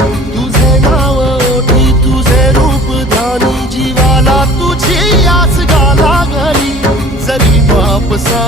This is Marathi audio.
तुझे नाव ओठी तुझे रूप ध्यानी जीवाला तुझी आस गा लागली जरी बाप सा